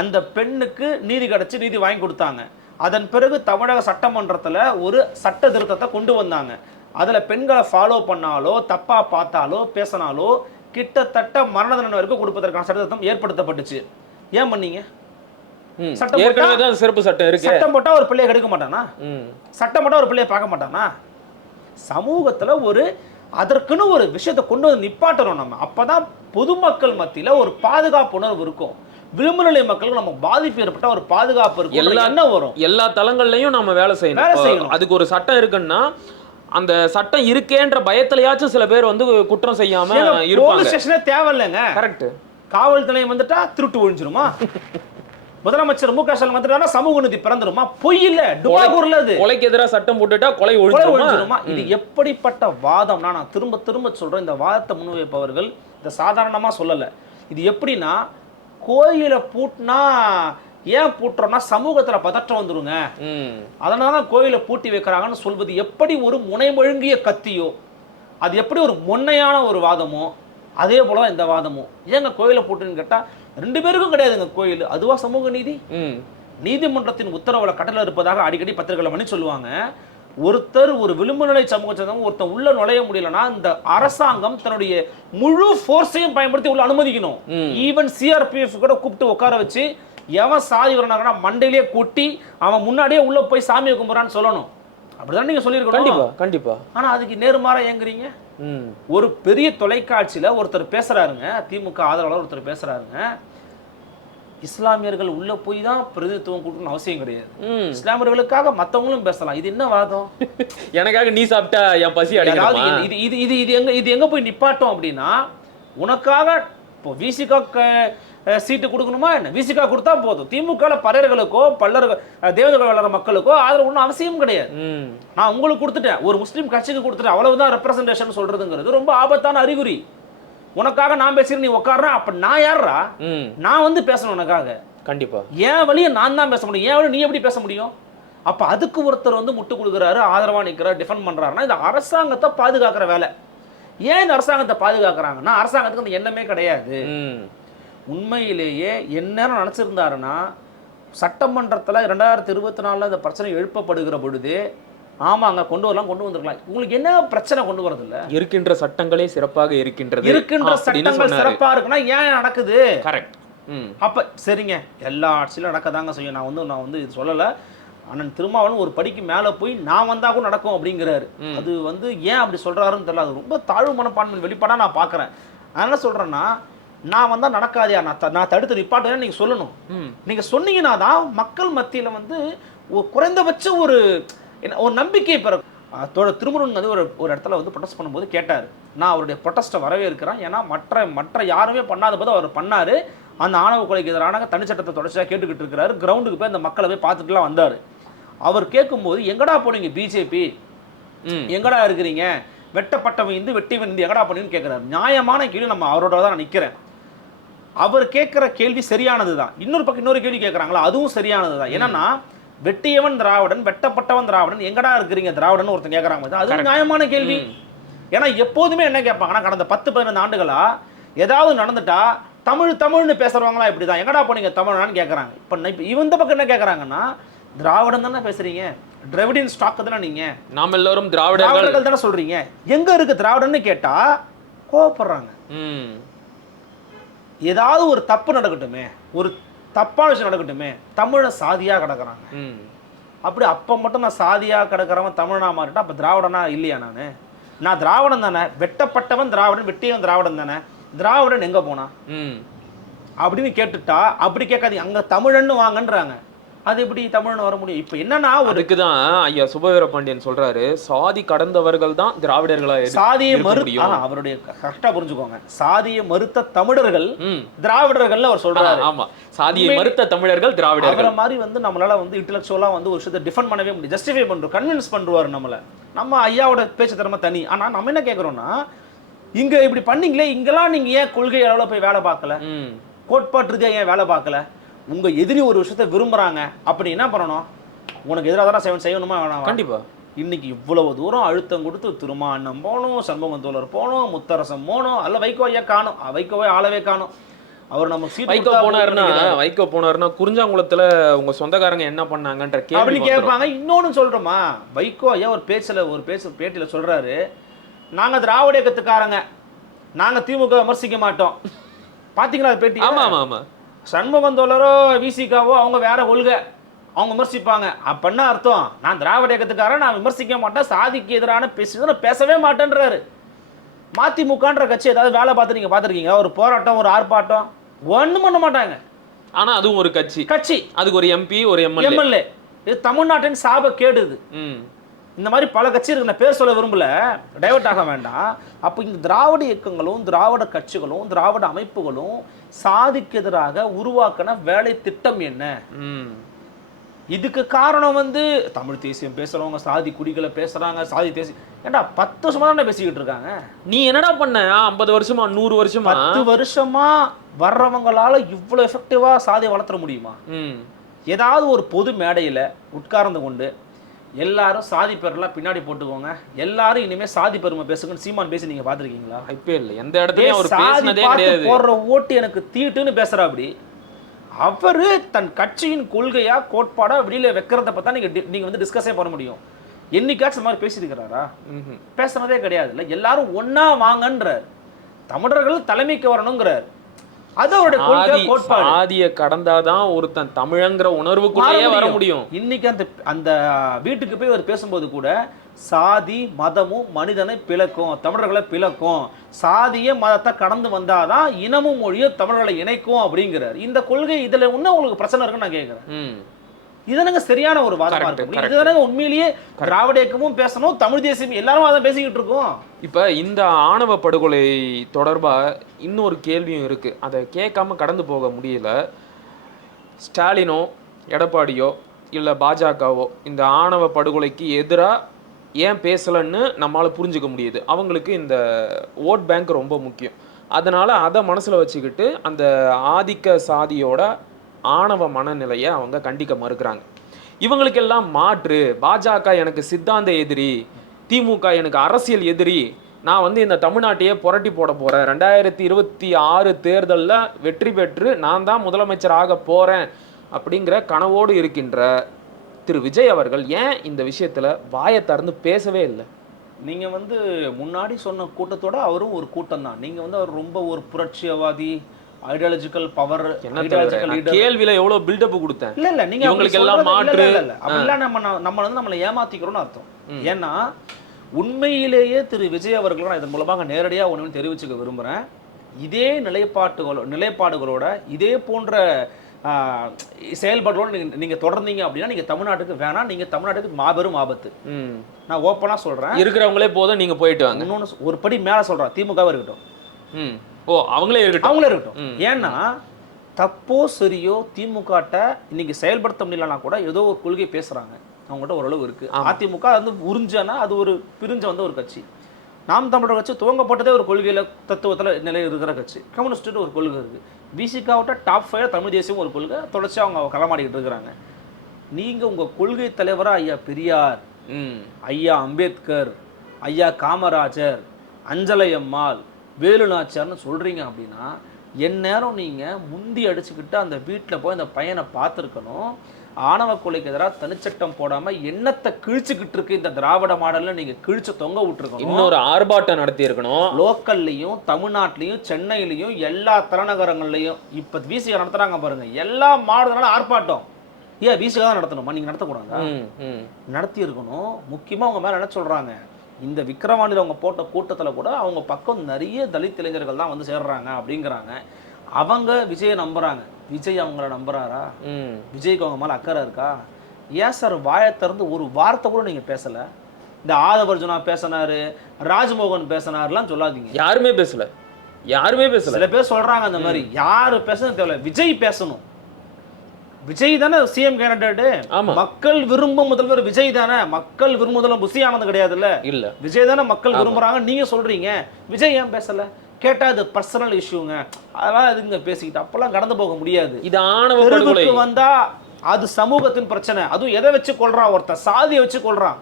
அந்த பெண்ணுக்கு நீதி கிடைச்சு நீதி வாங்கி கொடுத்தாங்க. அதன் பிறகு தமிழக சட்டமன்றத்துல ஒரு சட்ட திருத்தத்தை கொண்டு வந்தாங்க. அதுல பெண்களை ஃபாலோ பண்ணாலோ தப்பா பார்த்தாலோ பேசினாலோ கிட்டத்தட்ட மரண தண்டனை வரைக்கும் கொடுப்பதற்கான சட்டத்திருத்தம் ஏற்படுத்தப்பட்டுச்சு. ஏன் பண்ணீங்க. சட்டம் சிறப்பு சட்டம் இருக்கு. சட்டம் ஒரு பிள்ளைய கெடுக்க மாட்டானா? சட்டம் போட்டா ஒரு பிள்ளைய பார்க்க மாட்டானா? சமூகத்துல ஒரு அதற்குன்னு ஒரு விஷயத்தை கொண்டு வந்து நிப்பாட்டணும் நம்ம. அப்பதான் பொதுமக்கள் மத்தியில ஒரு பாதுகாப்பு உணர்வு இருக்கும். விளிம்புநிலை மக்களுக்கு நம்ம பாதிப்பு ஏற்பட்டா ஒரு பாதுகாப்பு இருக்கும். எல்லா- என்ன வரும்? எல்லா தளங்கள்லயும் நம்ம வேலை செய்யணும். வேலை செய்யணும். அதுக்கு ஒரு சட்டம் இருக்குன்னா அந்த சட்டம் இருக்கேன்ற பயத்திலயாச்சும் சில பேர் வந்து குற்றம் செய்யாம போலீஸ் இருப்பாங்க. ஸ்டேஷனே தேவையில்லைங்க. கரெக்ட் காவல் நிலையம் வந்துட்டா திருட்டு ஒழிஞ்சிருமா முதலமைச்சர் மு க ஸ்டாலின் வந்துட்டாருன்னா சமூக நீதி பிறந்துருமா? பொய் இல்ல டுபாகூர்ல அது. கொலைக்கு எதிராக சட்டம் போட்டுட்டா கொலை ஒழிஞ்சிருமா? இது எப்படிப்பட்ட வாதம்னா நான் திரும்ப திரும்ப சொல்றேன் இந்த வாதத்தை முன்வைப்பவர்கள் இதை சாதாரணமா சொல்லல. இது எப்படின்னா கோயிலை பூட்டினா ஏன் பூட்டுறோம்னா சமூகத்துல பதற்றம் வந்துருங்க. ம். அதனால தான் கோயிலை பூட்டி வைக்கிறாங்கன்னு சொல்வது எப்படி ஒரு முனைமொழுங்கிய கத்தியோ அது எப்படி ஒரு முன்னையான ஒரு வாதமோ அதே போல தான் இந்த வாதமும். ஏங்க கோயிலை பூட்டுன்னு கேட்டா ரெண்டு பேருக்கும் கிடையாதுங்க கோயில். அதுவா சமூக நீதி? நீதிமன்றத்தின் உத்தரவுல கட்டளை இருப்பதாக அடிக்கடி பத்திரிகையில் பண்ணி சொல்லுவாங்க ஒருத்தர் ஒரு விளிம்புநிலை சமூக சேர்ந்தவங்க ஒருத்தன் உள்ள நுழைய முடியலன்னா இந்த அரசாங்கம் தன்னுடைய முழு ஃபோர்ஸையும் பயன்படுத்தி உள்ள அனுமதிக்கணும். ஈவன் சிஆர்பிஎஃப் கூட கூப்பிட்டு உட்கார வச்சு எவன் சாதி வரனாங்கன்னா மண்டையிலேயே கொட்டி அவன் முன்னாடியே உள்ள போய் சாமியை கும்பிட்றான்னு சொல்லணும். அப்படிதான் நீங்க சொல்லியிருக்கணும். கண்டிப்பா கண்டிப்பா. ஆனா அதுக்கு நேர்மாறா ஏங்குறீங்க? ஒரு பெரிய தொலைக்காட்சியில ஒருத்தர் பேசுறாருங்க திமுக ஆதரவாளர் ஒருத்தர் பேசுறாருங்க இஸ்லாமியர்கள் உள்ள போய் தான் பிரதிநிதித்துவம் கொடுக்கணும்னு அவசியம் கிடையாது. இஸ்லாமியர்களுக்காக மத்தவங்களும் பேசலாம். இது என்ன வாதம்? எனக்காக நீ சாப்பிட்டா என் பசி இது இது இது இது எங்க இது எங்க போய் நிப்பாட்டும் அப்படின்னா உனக்காக இப்போ விசிகா சீட்டு கொடுக்கணுமா என்ன? விசிகா கொடுத்தா போதும். திமுக பறையர்களுக்கோ பல்லர்கள் அஹ், தேவதர்கள் வளர மக்களுக்கோ அதில் ஒன்றும் அவசியம் கிடையாது. நான் உங்களுக்கு கொடுத்துட்டேன். ஒரு முஸ்லீம் கட்சிக்கு கொடுத்துட்டேன். அவ்வளவுதான் ரெப்ரசன்டேஷன் சொல்றதுங்கிறது. ரொம்ப ஆபத்தான அறிகுறி. உனக்காக நான் பேசுறேன் நீ உட்கார்றேன் அப்ப நான் யாரா நான் வந்து பேசணும் உனக்காக. கண்டிப்பா. என் வழியை நான் தான் பேச முடியும். என் வழி நீ எப்படி பேச முடியும்? அப்ப அதுக்கு ஒருத்தர் வந்து முட்டு கொடுக்குறாரு ஆதரவா நிற்கிறார் டிஃபெண்ட் பண்றாருன்னா இந்த அரசாங்கத்தை பாதுகாக்கிற வேலை. ஏன் இந்த அரசாங்கத்தை பாதுகாக்கிறாங்கன்னா அரசாங்கத்துக்கு அந்த எண்ணமே கிடையாது. உண்மையிலேயே எந்நேரம் நினச்சிருந்தாருன்னா சட்டமன்றத்தில் ரெண்டாயிரத்தி இருபத்தி நாலில் இந்த பிரச்சனை எழுப்பப்படுகிற பொழுது ஆமாங்க கொண்டு வரலாம் கொண்டு வந்திருக்கலாம். உங்களுக்கு என்ன பிரச்சனை கொண்டு வரதில்ல? இருக்கின்ற சட்டங்களே சிறப்பாக இருக்கின்றது. இருக்கின்ற சட்டங்கள் சிறப்பா இருக்குன்னா ஏன் நடக்குது? கரெக்ட் அப்ப சரிங்க. எல்லா ஆட்சியிலும் நடக்கதாங்க செய்யும். நான் வந்து நான் வந்து இது சொல்லலை. அண்ணன் திருமாவளவன் ஒரு படிக்கு மேலே போய் நான் வந்தா கூட நடக்கும் அப்படிங்கிறாரு. அது வந்து ஏன் அப்படி சொல்றாருன்னு தெரியல. அது ரொம்ப தாழ்வு மனப்பான்மை வெளிப்பாடாக நான் பார்க்குறேன் நான் என்ன சொல்றேன்னா நான் வந்தா நடக்காதியா நான் த- நான் தடுத்து நிப்பாட்டுறேன்னு நீங்க சொல்லணும். ம். நீங்க சொன்னீங்கன்னா தான் மக்கள் மத்தியில வந்து ஒரு குறைந்தபட்ச ஒரு ஒரு நம்பிக்கை பெற தோழ திருமுருகன் வந்து ஒரு ஒரு இடத்துல வந்து ப்ரொடெஸ்ட் பண்ணும்போது கேட்டார். நான் அவருடைய ப்ரொட்டஸ்ட்டை வரவேற்கிறேன். ஏன்னா மற்ற மற்ற யாருமே பண்ணாத போது அவர் பண்ணாரு. அந்த ஆணவ கொலைக்கு எதிரான தனிச்சட்டத்தை தொடர்ச்சியாக கேட்டுக்கிட்டு இருக்கிறாரு. கிரவுண்டுக்கு போய் அந்த மக்களை போய் பார்த்துட்டுலாம் வந்தார். அவர் கேட்கும்போது எங்கடா போனீங்க பிஜேபி எங்கடா இருக்கிறீங்க? வெட்டப்பட்டவன் இந்து வெட்டிவன் இந்து எங்கடா பண்ணீங்கன்னு கேட்குறாரு. நியாயமான கேள்வி நம்ம அவரோட தான் நான் நிற்கிறேன் அவர் கேட்குற கேள்வி சரியானது தான் இன்னொரு பக்கம் இன்னொரு கேள்வி கேட்குறாங்களா? அதுவும் சரியானது தான் என்னன்னா வெட்டியவன் திராவிடன் வெட்டப்பட்டவன் திராவிடன் எங்கடா இருக்கிறீங்க திராவிடன் ஒருத்தன் கேட்குறாங்க? அது. நியாயமான கேள்வி. ஏன்னா எப்போதுமே என்ன கேட்பாங்கன்னா கடந்த பத்து பதினஞ்சு ஆண்டுகளா ஏதாவது நடந்துட்டா தமிழ் தமிழ்னு பேசுறவங்களா இப்படி தான் எங்கடா போனீங்க தமிழ்னான்னு கேட்குறாங்க. இப்போ இப்போ இந்த பக்கம் என்ன கேட்குறாங்கன்னா திராவிடம் தானே பேசுறீங்க? திராவிடின் ஸ்டாக் தானே நீங்க? நாம் எல்லோரும் திராவிடர்கள். தானே சொல்றீங்க? எங்க இருக்கு திராவிடன்னு கேட்டா கோவப்படுறாங்க. ஏதாவது ஒரு தப்பு நடக்கட்டுமே ஒரு தப்பான விஷயம் நடக்கட்டுமே தமிழை சாதியா கிடக்குறாங்க. ம். அப்படி அப்போ மட்டும் நான் சாதியா கிடக்கிறவன் தமிழனா மாறிட்டா அப்போ திராவிடனா இல்லையா நான்? நான் திராவிடன் தானே வெட்டப்பட்டவன் திராவிடன் வெட்டியவன் திராவிடன் தானே திராவிடன் எங்க போனா? ம். அப்படின்னு கேட்டுட்டா அப்படி கேட்காதீங்க அங்க தமிழன்னு வாங்கன்றாங்க. அது எப்படி தமிழ்னு வர முடியும்? இப்போ என்னன்னா அதுக்கு தான் ஐயா சுபவீர பாண்டியன் சொல்றாரு சாதி கடந்தவர்கள் தான் திராவிடர்களா சாதியை மறு அவருடைய கரெக்டா புரிஞ்சுக்கோங்க. சாதியை மறுத்த தமிழர்கள் ம். திராவிடர்கள்னு அவர் சொல்றாரு. ஆமா சாதியை மறுத்த தமிழர்கள் திராவிடர்கள். மாதிரி வந்து நம்மளால வந்து இன்டெலெக்சுவலா வந்து ஒரு விஷயத்தை டிஃபெண்ட் பண்ணவே முடியும் ஜஸ்டிஃபை பண்றோம் கன்வின்ஸ் பண்றாரு நம்மள. நம்ம ஐயாவோட பேச்சு திறமை தனி. ஆனா நம்ம என்ன கேக்குறோம்னா இங்க இப்படி பண்ணீங்களே இங்கெல்லாம் நீங்க ஏன் கொள்கை அளவுல போய் வேலை பார்க்கல? கோட்பாட்டு ரீதியா ஏன் வேலை பார்க்கல? உங்க எதிரி ஒரு விஷயத்தை விரும்புறாங்க அப்படி என்ன பண்ணணும்? உனக்கு எதிராக தான் செய்யணும் செய்யணுமா வேணாமா? கண்டிப்பா. இன்னைக்கு இவ்வளவு தூரம் அழுத்தம் கொடுத்து திருமாண்ணம் போகணும் சண்முகம் தோழர் போகணும் முத்தரசம் போகணும் அல்ல வைகோ ஐயா காணும். வைகோவே ஆளவே காணும். அவர் நம்ம வைகோ போனாருன்னா வைகோ போனாருன்னா குறிஞ்சாங்குளத்துல உங்க சொந்தக்காரங்க என்ன பண்ணாங்கன்ற கேள்வி. கேட்பாங்க. இன்னொன்னு சொல்றோமா வைகோ ஐயா ஒரு பேச்சுல ஒரு பேச்சு பேட்டியில சொல்றாரு. நாங்க திராவிட இயக்கத்துக்காரங்க. நாங்க திமுக விமர்சிக்க மாட்டோம். பாத்தீங்களா பேட்டி? ஆமா ஆமா ஆமா. சண்முகம் தோழரோ விசிகாவோ அவங்க வேற கொள்கை. அவங்க விமர்சிப்பாங்க. அப்பன்னா அர்த்தம் நான் திராவிட இயக்கத்துக்காரன் நான் விமர்சிக்க மாட்டேன் சாதிக்கு எதிரான பேசி பேசவே மாட்டேன்றாரு. மதிமுகன்ற கட்சி ஏதாவது வேலை பார்த்து நீங்க பார்த்துருக்கீங்க ஒரு போராட்டம் ஒரு ஆர்ப்பாட்டம் ஒண்ணும் பண்ண மாட்டாங்க. ஆனா அதுவும் ஒரு கட்சி. கட்சி. அதுக்கு ஒரு எம்பி ஒரு எம்எல்ஏ எம்எல்ஏ இது தமிழ்நாட்டின் சாப கேடுது ம். இந்த மாதிரி பல கட்சி இருக்கு நான் பேர் சொல்ல விரும்பல. டைவர்ட் ஆக வேண்டாம். அப்போ இந்த திராவிட இயக்கங்களும் திராவிட கட்சிகளும் திராவிட அமைப்புகளும் சாதிக்கு எதிராக உருவாக்கின வேலை திட்டம் என்ன? ம். இதுக்கு காரணம் வந்து தமிழ் தேசியம் பேசுறவங்க சாதி குடிகளை பேசுறாங்க சாதி தேசியம் ஏன்டா பத்து வருஷமா தானே பேசிக்கிட்டு இருக்காங்க? நீ என்னடா பண்ண? ஐம்பது வருஷமா நூறு வருஷமா? பத்து வருஷமா வர்றவங்களால இவ்வளவு எஃபெக்டிவா சாதியை வளர்த்துற முடியுமா? ம். ஏதாவது ஒரு பொது மேடையில உட்கார்ந்து கொண்டு எல்லாரும் சாதி பேரெல்லாம் பின்னாடி போட்டுக்கோங்க. எல்லாரும் இனிமே சாதி பெருமை பேசுங்கன்னு சீமான் பேசி நீங்க பாத்திருக்கீங்களா வாய்ப்பே இல்லை. எந்த இடத்துலயும் அவர் பேசினதே கிடையாது. போடுற ஓட்டு எனக்கு தீட்டுன்னு பேசுறா அப்படி அவரு தன் கட்சியின் கொள்கையா கோட்பாடா வெளியில வைக்கிறத பார்த்தா நீங்க நீங்க வந்து டிஸ்கஸே பண்ண முடியும். என்னைக்காச்சும் மாதிரி பேசியிருக்கிறாரா. பேசுனதே கிடையாது. இல்ல எல்லாரும் ஒண்ணா வாங்கன்றார். தமிழர்கள் தலைமைக்கு வரணுங்கிறார். அது அவருடைய கொள்கை கோட்பாடு. சாதிய கடந்தாதான் ஒருத்தன் தமிழங்கிற உணர்வுக்குள்ளேயே வர முடியும். இன்னைக்கு அந்த அந்த வீட்டுக்கு போய் அவர் பேசும்போது கூட சாதி மதமும் மனிதனை பிளக்கும் தமிழர்களை பிளக்கும். சாதிய மதத்தை கடந்து வந்தாதான் இனமும் மொழியும் தமிழர்களை இணைக்கும் அப்படிங்கிறார். இந்த கொள்கை இதுல இன்னும் உங்களுக்கு பிரச்சனை இருக்குன்னு நான் கேட்கிறேன் இதுதானங்க சரியான ஒரு வாதமா Correct, இருக்க முடியும் correct. இதுதானங்க உண்மையிலேயே திராவிட இயக்கமும் பேசணும் தமிழ் தேசியம் எல்லாரும் அதான் பேசிக்கிட்டு இருக்கோம். இப்போ இந்த ஆணவ படுகொலை தொடர்பாக இன்னொரு கேள்வியும் இருக்கு. அதை கேட்காம கடந்து போக முடியல. ஸ்டாலினோ எடப்பாடியோ இல்லை பாஜகவோ இந்த ஆணவ படுகொலைக்கு எதிராக ஏன் பேசலைன்னு நம்மளால புரிஞ்சுக்க முடியுது. அவங்களுக்கு இந்த ஓட் பேங்க் ரொம்ப முக்கியம். அதனால அதை மனசுல வச்சுக்கிட்டு அந்த ஆதிக்க சாதியோட ஆணவ மனநிலையை அவங்க கண்டிக்க மறுக்கிறாங்க. இவங்களுக்கெல்லாம் மாற்று. பாஜக எனக்கு சித்தாந்த எதிரி திமுக எனக்கு அரசியல் எதிரி. நான் வந்து இந்த தமிழ்நாட்டையே புரட்டி போட போகிறேன் ரெண்டாயிரத்தி இருபத்தி ஆறு தேர்தலில் வெற்றி பெற்று நான் தான் முதலமைச்சர் ஆக போகிறேன் அப்படிங்கிற கனவோடு இருக்கின்ற திரு விஜய் அவர்கள் ஏன் இந்த விஷயத்தில் வாயை திறந்து பேசவே இல்லை? நீங்கள் வந்து முன்னாடி சொன்ன கூட்டத்தோட அவரும் ஒரு கூட்டம் தான். நீங்கள் வந்து அவர் ரொம்ப ஒரு புரட்சியவாதி ஐடியாலஜிக்கல் பவர் கேள்வியில எவ்வளவு பில்டப் கொடுத்தேன். இல்ல இல்ல நீங்க அப்படி எல்லாம் மாற்று. அப்படிலாம் நம்ம நம்ம வந்து நம்மளை ஏமாத்திக்கிறோம்னு அர்த்தம். ஏன்னா உண்மையிலேயே திரு விஜய் அவர்கள் நான் இதன் மூலமாக நேரடியா ஒன்று தெரிவிச்சுக்க விரும்புறேன். இதே நிலைப்பாட்டுகளோ நிலைப்பாடுகளோட இதே போன்ற செயல்பாடுகளோட நீங்க நீங்க தொடர்ந்தீங்க அப்படின்னா நீங்க தமிழ்நாட்டுக்கு வேணாம் நீங்க தமிழ்நாட்டுக்கு மாபெரும் ஆபத்து. நான் ஓப்பனா சொல்றேன். இருக்கிறவங்களே போதும் நீங்க போயிட்டு வாங்க. இன்னொன்னு சொ- ஒரு படி மேல சொல்றேன். திமுகவா இருக்கட்டும். ஓ அவங்களே இருக்கட்டும். அவங்களே இருக்கட்டும். ஏன்னா தப்போ சரியோ திமுகட்ட இன்னைக்கு செயல்படுத்த முடியலனா கூட ஏதோ ஒரு கொள்கை பேசுறாங்க. அவங்ககிட்ட ஓரளவு இருக்கு. அதிமுக வந்து உறிஞ்சனா அது ஒரு பிரிஞ்ச வந்த ஒரு கட்சி. நாம் தமிழர் கட்சி துவங்கப்பட்டதே ஒரு கொள்கையில தத்துவத்துல நிலையில் இருக்கிற கட்சி. கம்யூனிஸ்ட்டு ஒரு கொள்கை இருக்கு. பிசிகாவிட்ட டாப் ஃபைவ் தமிழ் தேசியம் ஒரு கொள்கை. தொடர்ச்சி அவங்க களமாடிக்கிட்டு இருக்கிறாங்க. நீங்க உங்க கொள்கை தலைவரா ஐயா பெரியார் ம். ஐயா அம்பேத்கர் ஐயா காமராஜர் அஞ்சலை அம்மாள் வேலு நாச்சியார்னு சொல்றீங்க அப்படின்னா என் நேரம் நீங்க முந்தி அடிச்சுக்கிட்டு அந்த வீட்டில் போய் அந்த பையனை பார்த்துருக்கணும். ஆணவ கொலைக்கு எதிராக தனிச்சட்டம் போடாம எண்ணத்தை கிழிச்சுக்கிட்டு இருக்கு இந்த திராவிட மாடல்ல நீங்க கிழிச்சு தொங்க விட்டுருக்கணும். இன்னொரு ஆர்ப்பாட்டம் நடத்தி இருக்கணும் லோக்கல்லையும் தமிழ்நாட்டிலையும் சென்னையிலையும் எல்லா தலைநகரங்கள்லையும் இப்போ விசிகா நடத்துறாங்க பாருங்க. எல்லா மாடுதனால ஆர்ப்பாட்டம். ஏன் விசிகா தான் நடத்தணுமா? நீங்க நடத்தக்கூடாதா? ம், ம். நடத்தி இருக்கணும் முக்கியமாக அவங்க மேலே என்ன சொல்கிறாங்க இந்த விக்ரவாண்டியில் அவங்க போட்ட கூட்டத்தில் கூட அவங்க பக்கம் நிறைய தலித் இளைஞர்கள் தான் வந்து சேர்றாங்க அப்படிங்கிறாங்க. அவங்க விஜயை நம்புறாங்க. விஜய் அவங்கள நம்புறாரா? ம். விஜய்க்கு அவங்க மேலே அக்கறை இருக்கா? ஏன் சார் வாயை திறந்து ஒரு வார்த்தை கூட நீங்கள் பேசலை? இந்த ஆதவர்ஜுனா பேசினாரு ராஜ்மோகன் பேசினாருலாம் சொல்லாதீங்க. யாருமே பேசல. யாருமே பேசல. சில பேர் சொல்றாங்க அந்த மாதிரி. யாரு பேசணும் தேவையில்ல விஜய் பேசணும். விஜய் தானே சிஎம் கேண்டிடேட் ஆமா. மக்கள் விரும்பும் முதல்வர் விஜய் தானே? மக்கள் விரும்பும் முதல்வர் புசி ஆனந்த் கிடையாதுல்ல? இல்ல. விஜய் தானே மக்கள் விரும்புறாங்க. நீங்க சொல்றீங்க. விஜய் ஏன் பேசல? கேட்டா அது பர்சனல் இஷ்யூங்க அதெல்லாம் எதுங்க பேசிக்கிட்டு? அப்பெல்லாம் கடந்து போக முடியாது. இது ஆணவ வந்தா அது சமூகத்தின் பிரச்சனை. அதுவும் எதை வச்சு கொள்றான் ஒருத்தன் சாதியை வச்சு கொள்றான்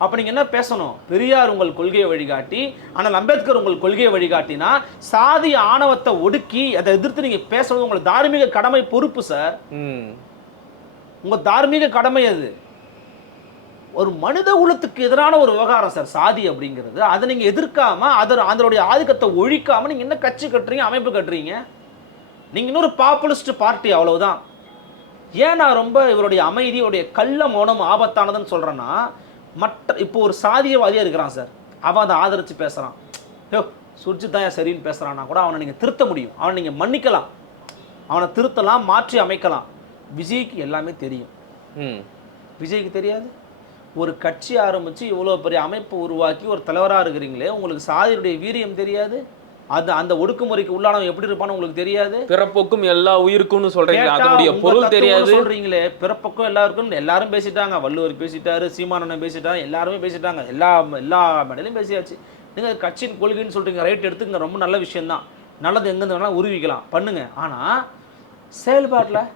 அப்ப நீங்க என்ன பேசணும்? பெரியார் உங்கள் கொள்கையை வழிகாட்டி ஆனால் அம்பேத்கர் உங்கள் கொள்கையை வழிகாட்டினா சாதி ஆணவத்தை ஒடுக்கி அதை எதிர்த்து நீங்க பேசுறது உங்கள் தார்மீக கடமை பொறுப்பு சார் ம். உங்க தார்மீக கடமை அது. ஒரு மனித குலத்துக்கு எதிரான ஒரு விவகாரம் சார் சாதி அப்படிங்கிறது. அதை நீங்க எதிர்க்காம அதன் அதனுடைய ஆதிக்கத்தை ஒழிக்காம நீங்க என்ன கட்சி கட்டுறீங்க அமைப்பு கட்டுறீங்க? நீங்க இன்னொரு பாப்புலிஸ்ட் பார்ட்டி அவ்வளவுதான். ஏன் நான் ரொம்ப இவருடைய அமைதியுடைய கள்ள மௌனம் ஆபத்தானதுன்னு சொல்றேன்னா மற்ற இப்போ ஒரு சாதியவாதியா இருக்கிறான் சார். அவன் அதை ஆதரிச்சு பேசுறான். யோ சுர்ஜித் தான் சரின்னு பேசுறான்னா கூட அவனை நீங்க திருத்த முடியும். அவனை நீங்க மன்னிக்கலாம். அவனை திருத்தலாம் மாற்றி அமைக்கலாம். விஜய்க்கு எல்லாமே தெரியும். ம். விஜய்க்கு தெரியாது? ஒரு கட்சி ஆரம்பிச்சு இவ்வளோ பெரிய அமைப்பு உருவாக்கி ஒரு தலைவராக இருக்கிறீங்களே உங்களுக்கு சாதியுடைய வீரியம் தெரியாது? அது அந்த ஒடுக்குமுறைக்கு உள்ளானவன் எப்படி இருப்பான்னு உங்களுக்கு தெரியாது? பிறப்புக்கும் எல்லா உயிருக்கும்னு சொல்றீங்க. அதனுடைய பொருள் தெரியாது. சொல்றீங்களே. பிறப்பக்கம் எல்லாருக்கும் எல்லாரும் பேசிட்டாங்க. வள்ளுவர் பேசிட்டாரு சீமானண்ணன் பேசிட்டாங்க எல்லாருமே பேசிட்டாங்க. எல்லா எல்லா மேடையிலும் பேசியாச்சு. நீங்க கட்சியின் கொள்கைன்னு சொல்றீங்க. ரைட் எடுத்துங்க ரொம்ப நல்ல விஷயம்தான். நல்லது எங்கேருந்து வேணாலும் உருவிக்கலாம். பண்ணுங்க. ஆனா செயல்பாட்டில்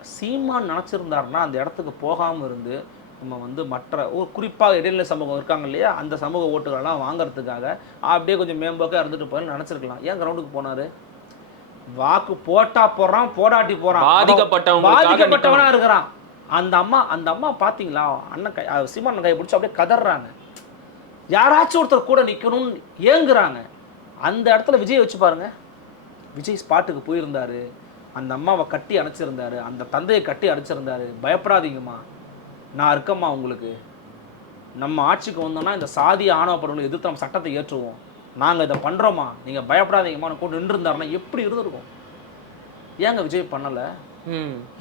சீமான் நினச்சிருந்தாருன்னா அந்த இடத்துக்கு போகாம இருந்து நம்ம வந்து மற்ற ஒரு குறிப்பாக இடைநிலை சமூகம் இருக்காங்க இல்லையா? அந்த சமூக ஓட்டுகளெல்லாம் வாங்குறதுக்காக அப்படியே கொஞ்சம் மேம்போக்காக இருந்துட்டு போய் நினச்சிருக்கலாம். ஏன் கிரவுண்டுக்கு போனாரு? வாக்கு போட்டா போறான் போடாட்டி போறான். பாதிக்கப்பட்டவங்களுக்காக பாதிக்கப்பட்டவனா இருக்கிறான். அந்த அம்மா அந்த அம்மா பாத்தீங்களா? அண்ணன் கை சீமான் கையை பிடிச்சி அப்படியே கதறாங்க யாராச்சும் ஒருத்தர் கூட நிக்கணும்னு ஏங்குறாங்க. அந்த இடத்துல விஜய் வச்சு பாருங்க. விஜய் ஸ்பாட்டுக்கு போயிருந்தாரு. அந்த அம்மாவை கட்டி அணைச்சிருந்தாரு. அந்த தந்தையை கட்டி அணைச்சிருந்தாரு. பயப்படாதீங்கம்மா. நான் இருக்கம்மா உங்களுக்கு. நம்ம ஆட்சிக்கு வந்தோம்னா இந்த சாதி ஆணவ படுகொலை எதிர்த்து நம்ம சட்டத்தை ஏற்றுவோம். நாங்கள் இதை பண்ணுறோமா நீங்கள் பயப்படாதீங்கம்மா கூட நின்று இருந்தாருன்னா எப்படி இருந்திருக்கும்? ஏங்க விஜய் பண்ணலை?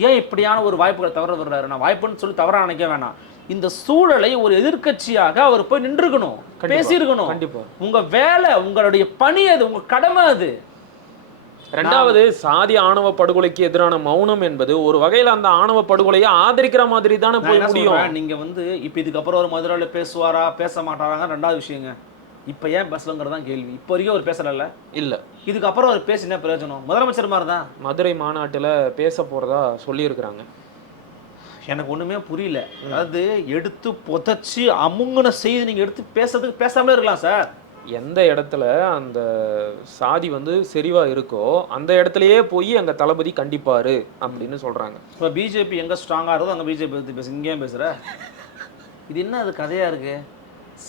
ஏன் இப்படியான ஒரு வாய்ப்புகளை தவற விடுறாரு? நான் வாய்ப்புன்னு சொல்லி தவறா நினைக்க வேணாம். இந்த சூழலை ஒரு எதிர்க்கட்சியாக அவர் போய் நின்றுக்கணும். பேசியிருக்கணும். கண்டிப்பா. உங்க வேலை உங்களுடைய பணி அது உங்க கடமை அது. ரெண்டாவது சாதி ஆணவ படுகொலைக்கு எதிரான மௌனம் என்பது ஒரு வகையில அந்த ஆணவ படுகொலையை ஆதரிக்கிற மாதிரி தானே போய் முடியும். நீங்க வந்து இப்ப இதுக்கப்புறம் ஒரு மதுரையில பேசுவாரா பேச மாட்டாராங்க ரெண்டாவது விஷயங்க. இப்ப ஏன் பேசலங்கிறது தான் கேள்வி. இப்போ வரைக்கும் அவர் பேசல இல்ல. இதுக்கப்புறம் அவர் பேசி என்ன பிரயோஜனம்? முதலமைச்சர் மாதிரி தான். மதுரை மாநாட்டுல பேச போறதா சொல்லியிருக்கிறாங்க. எனக்கு ஒண்ணுமே புரியல. அதாவது எடுத்து புதைச்சி அமுங்கின செய்தி நீங்க எடுத்து பேசுறதுக்கு பேசாமலே இருக்கலாம் சார். எந்த இடத்துல அந்த சாதி வந்து செறிவா இருக்கோ அந்த இடத்துலயே போய் அங்க தளபதி கண்டிப்பாரு அப்படின்னு சொல்றாங்க. இப்போ பிஜேபி எங்க ஸ்ட்ராங்கா இருக்கோ அங்க பிஜேபி பத்தி பேசு இங்கேயும் பேசுற. இது என்ன அது கதையா இருக்கு?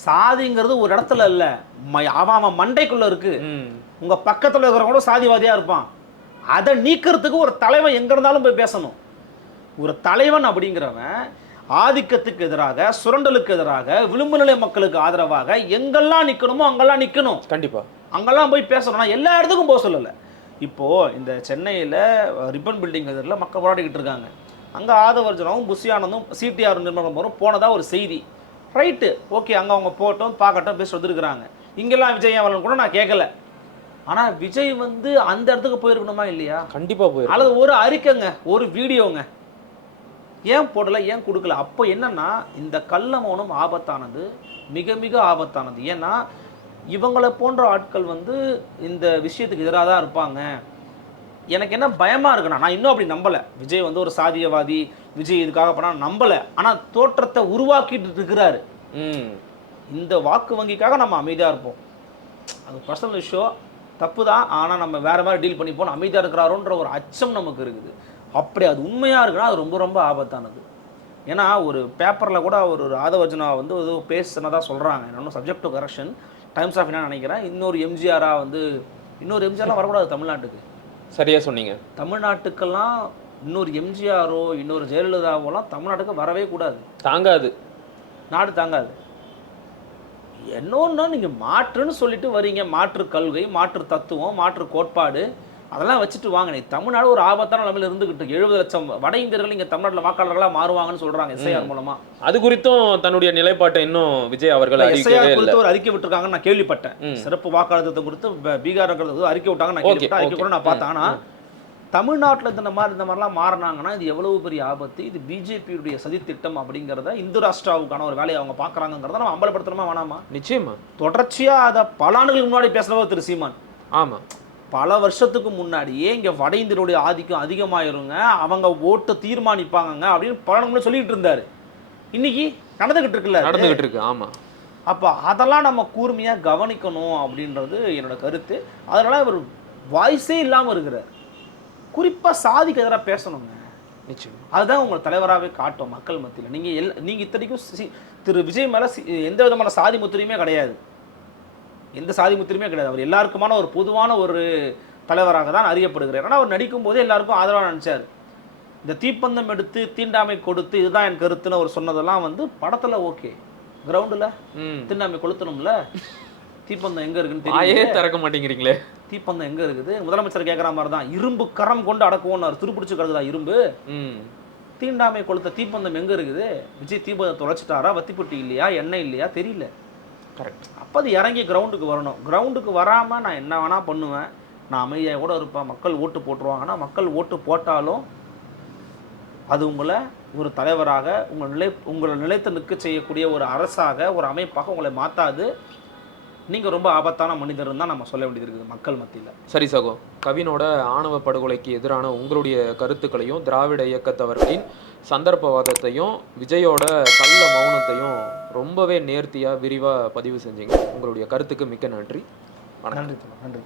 சாதிங்கிறது ஒரு இடத்துல இல்ல. அவன் அவன் மண்டைக்குள்ள இருக்கு. ம். உங்க பக்கத்துல இருக்கிறவங்க கூட சாதிவாதியா இருப்பான். அதை நீக்கிறதுக்கு ஒரு தலைவன் எங்க இருந்தாலும் போய் பேசணும். ஒரு தலைவன் அப்படிங்கிறவன் ஆதிக்கத்துக்கு எதிராக சுரண்டலுக்கு எதிராக விளிம்பு நிலை மக்களுக்கு ஆதரவாக எங்கெல்லாம் நிக்கணுமோ அங்கெல்லாம் நிக்கணும். கண்டிப்பா. அங்கெல்லாம் போய் பேசணும். நான் எல்லா இடத்துக்கும் போக சொல்லலை. இப்போ இந்த சென்னையில் ரிப்பன் பில்டிங் எதிரில் மக்கள் போராடிக்கிட்டு இருக்காங்க. அங்கே ஆதவர்ஜனாவும் புஷியானந்தும் சிடிஆர் நிர்மலம் போகிறோம் போனதா ஒரு செய்தி. ரைட்டு. ஓகே அங்கே அவங்க போட்டோம் பார்க்கட்டும் பேசி வந்துருக்குறாங்க. இங்கெல்லாம் விஜய் அவர்கள் கூட நான் கேட்கல ஆனால் விஜய் வந்து அந்த இடத்துக்கு போயிருக்கணுமா இல்லையா? கண்டிப்பா போயிருக்கு அல்லது ஒரு அறிக்கைங்க ஒரு வீடியோங்க. ஏன் போடல ஏன் கொடுக்கல? அப்போ என்னன்னா இந்த கள்ள மௌனம் ஆபத்தானது மிக மிக ஆபத்தானது. ஏன்னா இவங்களை போன்ற ஆட்கள் வந்து இந்த விஷயத்துக்கு எதிராக தான் இருப்பாங்க. எனக்கு என்ன பயமா இருக்குன்னா நான் இன்னும் அப்படி நம்பல. விஜய் வந்து ஒரு சாதியவாதி விஜய் இதுக்காக பண்ணா நம்பல. ஆனா தோற்றத்தை உருவாக்கிட்டு இருக்கிறாரு. ம். இந்த வாக்கு வங்கிக்காக நம்ம அமைதியாக இருப்போம். அது பர்சனல் இஷ்யூ தப்பு தான். ஆனால் நம்ம வேற மாதிரி டீல் பண்ணி போனோம் அமைதியாக இருக்கிறாரோன்ற ஒரு அச்சம் நமக்கு இருக்குது. அப்படி அது உண்மையாக இருக்குன்னா அது ரொம்ப ரொம்ப ஆபத்தானது. ஏன்னா ஒரு பேப்பரில் கூட ஒரு ஆதவர்ஜனா வந்து ஏதோ பேசுனதாக சொல்கிறாங்க இன்னும் subject to correction times of என்ன நினைக்கிறேன். இன்னொரு எம்ஜிஆராக வந்து இன்னொரு எம்ஜிஆர்லாம் வரக்கூடாது தமிழ்நாட்டுக்கு. சரியா சொன்னீங்க. தமிழ்நாட்டுக்கெல்லாம் இன்னொரு எம்ஜிஆரோ இன்னொரு ஜெயலலிதாவோலாம் தமிழ்நாட்டுக்கு வரவே கூடாது. தாங்காது. நாடு தாங்காது. என்னொன்னா நீங்கள் மாற்றுன்னு சொல்லிட்டு வரீங்க. மாற்று கொள்கை மாற்று தத்துவம் மாற்று கோட்பாடு. அதெல்லாம் வச்சுட்டு வாங்க. நீ தமிழ்நாடு ஒரு ஆபத்தான நிலைமையில இருந்துகிட்டு இருக்கு. எழுபது லட்சம் வட இந்தியர்கள் இங்கே தமிழ்நாட்டில் வாக்காளர்களாக மாறுவாங்கன்னு சொல்றாங்க எஸ்ஐஆர் மூலமா. அது குறித்தும் தன்னுடைய நிலைப்பாட்டை இன்னும் விஜய் அவர்கள் எஸ்ஐஆர் குறித்து ஒரு அறிக்கை விட்டுருக்காங்கன்னு நான் கேள்விப்பட்டேன். சிறப்பு வாக்காளர் திட்டம் குறித்து பீகார் அறிக்கை விட்டாங்க நான் கேள்விப்பட்டேன். அறிக்கை. கூட நான் பார்த்தேன். ஆனா தமிழ்நாட்டில் இந்த மாதிரி இந்த மாதிரிலாம் மாறினாங்கன்னா இது எவ்வளவு பெரிய ஆபத்து? இது பிஜேபியுடைய சதித்திட்டம் அப்படிங்கிறத இந்து ராஷ்டிராவுக்கான ஒரு வேலையை அவங்க பார்க்குறாங்கிறத நம்ம அம்பலப்படுத்தணுமா வேணாமா? நிச்சயமா. தொடர்ச்சியா அதை பல ஆண்டுகளுக்கு முன்னாடி பேசுறவர் திரு சீமான். ஆமா. பல வருஷத்துக்கு முன்னாடியே இங்க வட இந்தியருடைய ஆதிக்கம் அதிகமாயிருங்க. அவங்க ஓட்டு தீர்மானிப்பாங்கங்க அப்படின்னு பல நாள் முன்னாடி சொல்லிட்டு இருந்தாரு. இன்னைக்கு நடந்துகிட்டு இருக்குல்ல? நடந்துகிட்டு இருக்கு ஆமா. அப்ப அதெல்லாம் நம்ம கூர்மையா கவனிக்கணும் அப்படின்றது என்னோட கருத்து. அதனால அவர் வாய்ஸே இல்லாம இருக்கிறார். குறிப்பா சாதிக்கு எதிராக பேசணுங்க. நிச்சயமா. அதுதான் உங்கள் தலைவராகவே காட்டும் மக்கள் மத்தியில். நீங்கள் எல் நீங்கள் இத்தனைக்கும் சி- திரு விஜய் மேலே எந்த விதமான சாதி முத்திரையுமே கிடையாது. எந்த சாதி முத்திரையுமே கிடையாது. அவர் எல்லாருக்குமான ஒரு பொதுவான ஒரு தலைவராக தான் அறியப்படுகிறார். ஆனால் அவர் நடிக்கும் போதே எல்லாருக்கும் ஆதரவாக நினச்சார் இந்த தீப்பந்தம் எடுத்து தீண்டாமை கொடுத்து இதுதான் என் கருத்துன்னு அவர் சொன்னதெல்லாம் வந்து படத்தில் ஓகே. கிரவுண்டில் தீண்டாமை கொளுத்தணும்ல? தீப்பந்தம் எங்கே இருக்குன்னு தெரியும் திறக்க மாட்டேங்கிறீங்களே. தீப்பந்தம் எங்கே இருக்குது? முதலமைச்சர் கேட்குற மாதிரி தான். இரும்பு கரம் கொண்டு அடக்குவோன்னு துருப்பிடிச்சு கிடக்குதா இரும்பு. தீண்டாமை கொளுத்த தீப்பந்தம் எங்க இருக்குது? விஜய் தீபந்தம் தொலைச்சிட்டாரா வத்திப்பட்டி இல்லையா? எண்ணெய் இல்லையா? தெரியல. கரெக்ட் அப்போ அது இறங்கி கிரவுண்டுக்கு வரணும். கிரவுண்டுக்கு வராமல் நான் என்ன வேணால் பண்ணுவேன். நான் அமைதியாக கூட இருப்பேன். மக்கள் ஓட்டு போட்டுருவாங்க. ஆனால் மக்கள் ஓட்டு போட்டாலும் அது உங்களை ஒரு தலைவராக உங்கள் நிலை உங்களை நிலைத்து நிற்க செய்யக்கூடிய ஒரு அரசாக ஒரு அமைப்பாக உங்களை மாற்றாது நீங்கள் ரொம்ப ஆபத்தான மனிதர்னு தான் நம்ம சொல்ல வேண்டியது இருக்குது மக்கள் மத்தியில். சரி சகோ கவினோட ஆணவ படுகொலைக்கு எதிரான உங்களுடைய கருத்துக்களையும் திராவிட இயக்கத்தவர்களின் சந்தர்ப்பவாதத்தையும் விஜயோட கள்ள மௌனத்தையும் ரொம்பவே நேர்த்தியா விரிவா பதிவு செஞ்சீங்க. உங்களுடைய கருத்துக்கு மிக்க நன்றி. நன்றி நன்றி.